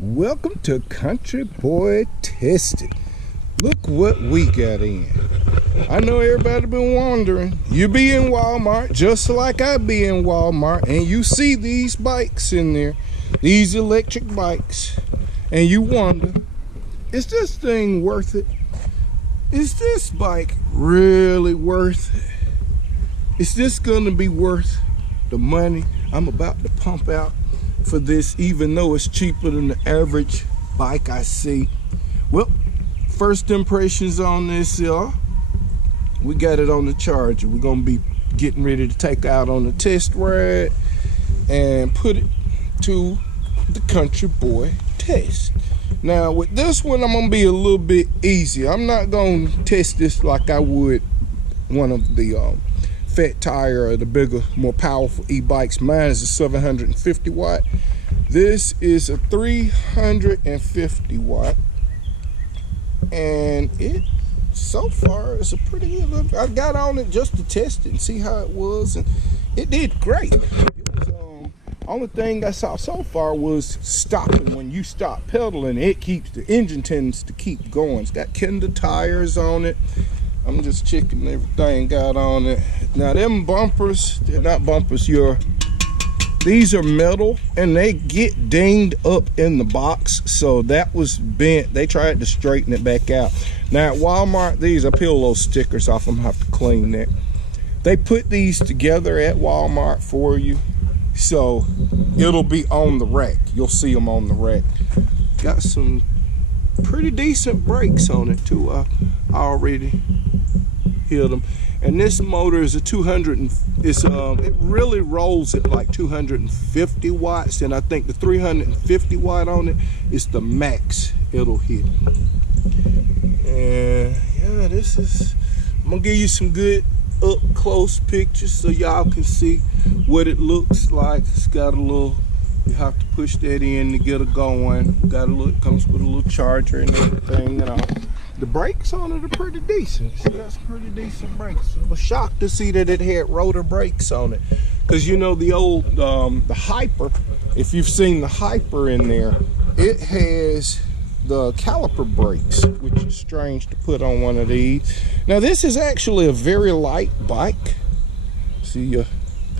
Welcome to Country Boy Tested. Look what we got in. I know everybody been wondering. You be in Walmart just like I be in Walmart, and you see these bikes in there, these electric bikes, and you wonder, is this thing worth it? Is this bike really worth it? Is this gonna be worth the money I'm about to pump out for this, even though it's cheaper than the average bike I see? Well, first impressions on this, y'all. We got it on the charger. We're gonna be getting ready to take out on the test ride and put it to the Country Boy test. Now with this one, I'm gonna be a little bit easier. I'm not gonna test this like I would one of the fat tire or the bigger, more powerful e-bikes. Mine is a 750 watt. This is a 350 watt, and it so far is a pretty good. I got on it just to test it and see how it was, and it did great. It was, only thing I saw so far was stopping. When you stop pedaling, it keeps, the engine tends to keep going. It's got Kinder tires on it. I'm just checking everything got on it. Now them bumpers, they're not bumpers, these are metal and they get dinged up in the box, so that was bent. They tried to straighten it back out. Now at Walmart, these, I peel those stickers off, I'm gonna have to clean that. They put these together at Walmart for you, so it'll be on the rack. You'll see them on the rack. Got some pretty decent brakes on it too. I already hit them. And this motor is a 200 and it really rolls at like 250 watts, and I think the 350 watt on it is the max it'll hit. And yeah, this is, I'm gonna give you some good up close pictures so y'all can see what it looks like. It's got a little, you have to push that in to get it going. Got a little, it comes with a little charger and everything, and all. The brakes on it are pretty decent. See, that's pretty decent brakes. I was shocked to see that it had rotor brakes on it, because you know the old the Hyper, if you've seen the Hyper in there, it has the caliper brakes, which is strange to put on one of these. Now this is actually a very light bike. See your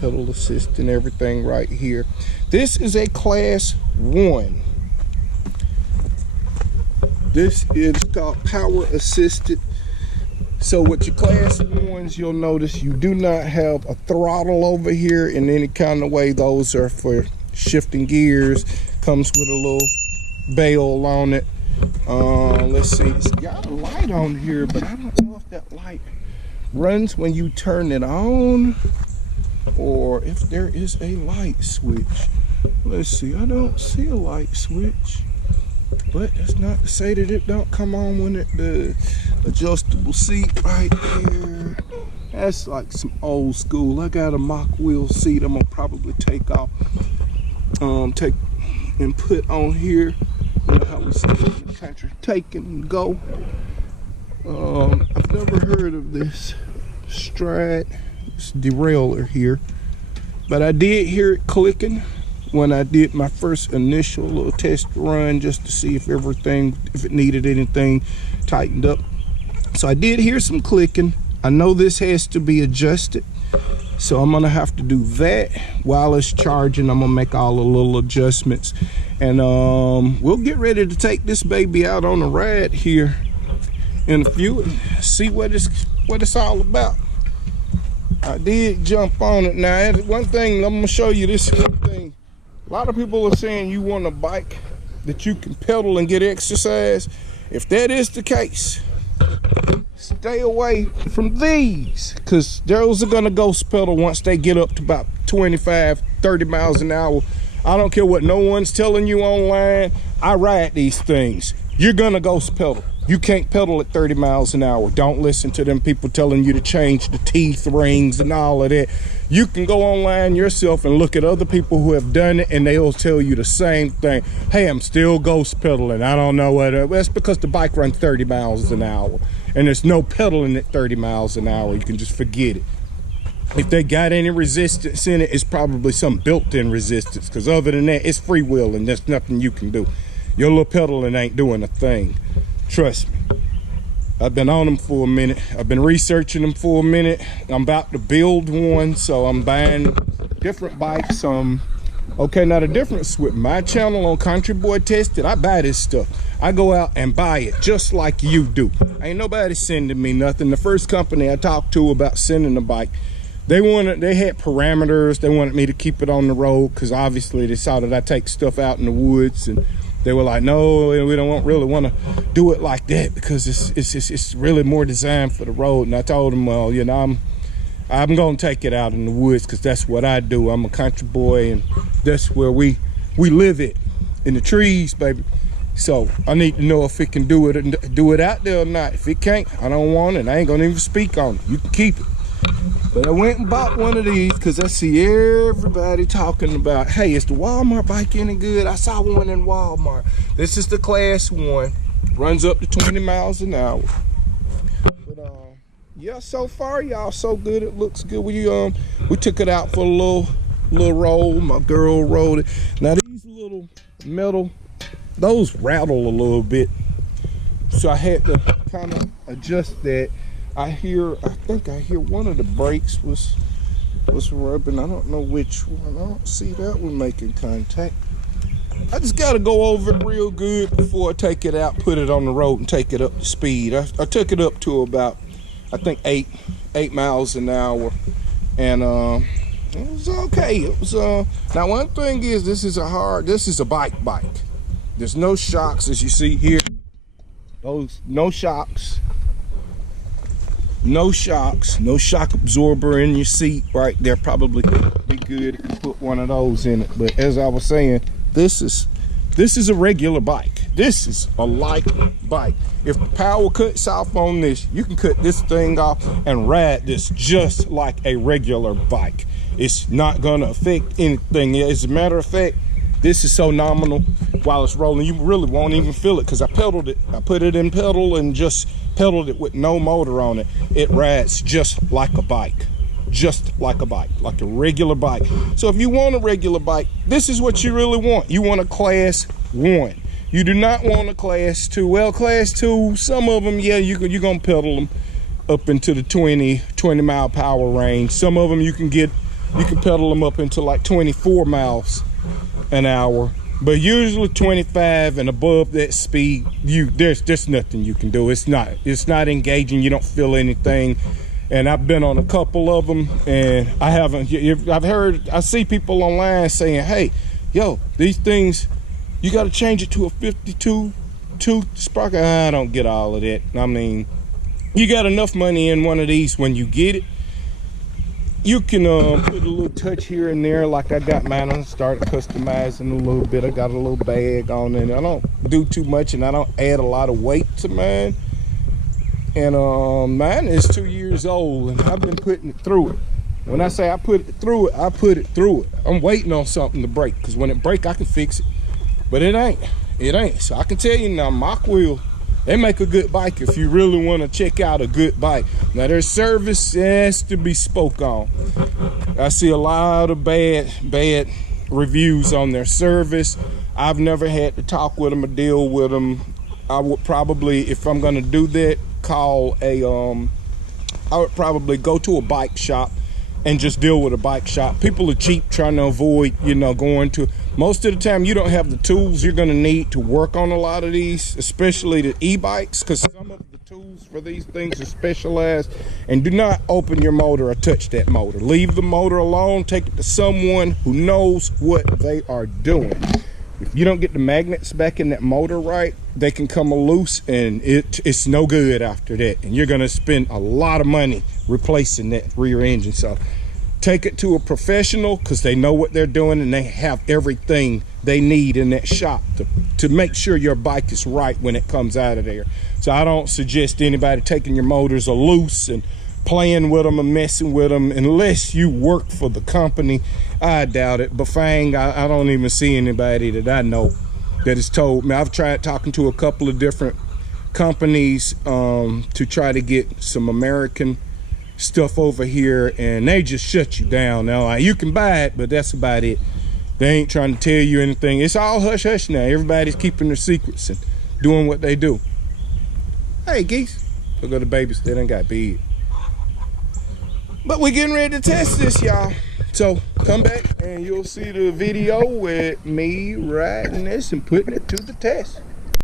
pedal assist and everything right here. This is a class 1. This is called power assisted. So with your class 1s, you'll notice you do not have a throttle over here in any kind of way. Those are for shifting gears. Comes with a little bail on it. Let's see, it's got a light on here, but I don't know if that light runs when you turn it on or if there is a light switch. Let's see, I don't see a light switch. But that's not to say that it don't come on when it, the adjustable seat right there. That's like some old school. I got a mock wheel seat I'm gonna probably take off, take and put on here. You know how we stay in the country, take and go. I've never heard of this Stride, this derailleur here, but I did hear it clicking when I did my first initial little test run, just to see if everything, if it needed anything tightened up. So I did hear some clicking. I know this has to be adjusted, so I'm gonna have to do that while it's charging. I'm gonna make all the little adjustments, and we'll get ready to take this baby out on a ride here in a few and see what it's all about. I did jump on it. Now one thing, I'm gonna show you this one thing. A lot of people are saying you want a bike that you can pedal and get exercise. If that is the case, stay away from these, because those are gonna ghost pedal once they get up to about 25, 30 miles an hour. I don't care what no one's telling you online. I ride these things. You're gonna ghost pedal. You can't pedal at 30 miles an hour. Don't listen to them people telling you to change the teeth rings and all of that. You can go online yourself and look at other people who have done it, and they'll tell you the same thing. Hey, I'm still ghost pedaling. I don't know what. That's because the bike runs 30 miles an hour, and there's no pedaling at 30 miles an hour. You can just forget it. If they got any resistance in it, it's probably some built-in resistance, because other than that, it's free will and there's nothing you can do. your little pedaling ain't doing a thing. Trust me. I've been on them for a minute. I've been researching them for a minute. I'm about to build one, so I'm buying different bikes. Okay, now the difference with my channel on Country Boy Tested, I buy this stuff. I go out and buy it just like you do. Ain't nobody sending me nothing. The first company I talked to about sending the bike, they had parameters. They wanted me to keep it on the road because obviously they saw that I take stuff out in the woods, and they were like, no, we don't really want to do it like that because it's really more designed for the road. And I told them, well, you know, I'm gonna take it out in the woods because that's what I do. I'm a country boy, and that's where we live it, in the trees, baby. So I need to know if it can do it out there or not. If it can't, I don't want it. I ain't gonna even speak on it. You can keep it. But I went and bought one of these because I see everybody talking about, hey, is the Walmart bike any good? I saw one in Walmart. This is the class 1, runs up to 20 miles an hour. But yeah, so far, y'all, so good. It looks good. We took it out for a little roll. My girl rolled it. Now these little metal, those rattle a little bit, so I had to kind of adjust that. I think I hear one of the brakes was rubbing. I don't know which one. I don't see that one making contact. I just got to go over it real good before I take it out, put it on the road, and take it up to speed. I took it up to about, I think 8 miles an hour, and it was okay. It was now one thing is, this is a bike. There's no shocks, as you see here. No shocks, no shock absorber in your seat right there. Probably be good if you put one of those in it. But as I was saying, this is a regular bike. This is a light bike. If the power cuts off on this, you can cut this thing off and ride this just like a regular bike. It's not gonna affect anything. As a matter of fact, this is so nominal while it's rolling, you really won't even feel it, because I pedaled it. I put it in pedal and just pedaled it with no motor on it. It rides just like a bike. Just like a bike, like a regular bike. So if you want a regular bike, this is what you really want. You want a class 1. You do not want a class 2. Well, class 2, some of them, yeah, you're gonna pedal them up into the 20 mile power range. Some of them you can pedal them up into like 24 miles an hour. But usually 25 and above that speed, there's nothing you can do. It's not engaging. You don't feel anything. And I've been on a couple of them, and I see people online saying, hey, yo, these things, you got to change it to a 52 sprocket. I don't get all of that. I mean, you got enough money in one of these. When you get it, you can put a little touch here and there, like I got mine. I started customizing a little bit. I got a little bag on it. I don't do too much, and I don't add a lot of weight to mine. And mine is 2 years old, and I've been putting it through it. When I say I put it through it, I put it through it. I'm waiting on something to break, because when it break, I can fix it. But it ain't. So I can tell you now, Mach Wheel, they make a good bike if you really want to check out a good bike. Now, their service has to be spoke on. I see a lot of bad reviews on their service. I've never had to talk with them or deal with them. I would probably, if I'm going to do that, I would probably go to a bike shop and just deal with a bike shop. People are cheap, trying to avoid, going to, most of the time you don't have the tools you're going to need to work on a lot of these, especially the e-bikes, because some of the tools for these things are specialized. And do not open your motor or touch that motor. Leave the motor alone. Take it to someone who knows what they are doing. If you don't get the magnets back in that motor right, they can come loose, and it's no good after that. And you're gonna spend a lot of money replacing that rear engine. So take it to a professional, because they know what they're doing, and they have everything they need in that shop to make sure your bike is right when it comes out of there. So I don't suggest anybody taking your motors loose and playing with them and messing with them unless you work for the company. I doubt it. Bafang, I don't even see anybody that I know that has told me. I've tried talking to a couple of different companies to try to get some American stuff over here, and they just shut you down. Now, you can buy it, but that's about it. They ain't trying to tell you anything. It's all hush hush now. Everybody's keeping their secrets and doing what they do. Hey, geese. Look at the babies. They done got big. But we're getting ready to test this, y'all. So come back and you'll see the video with me riding this and putting it to the test.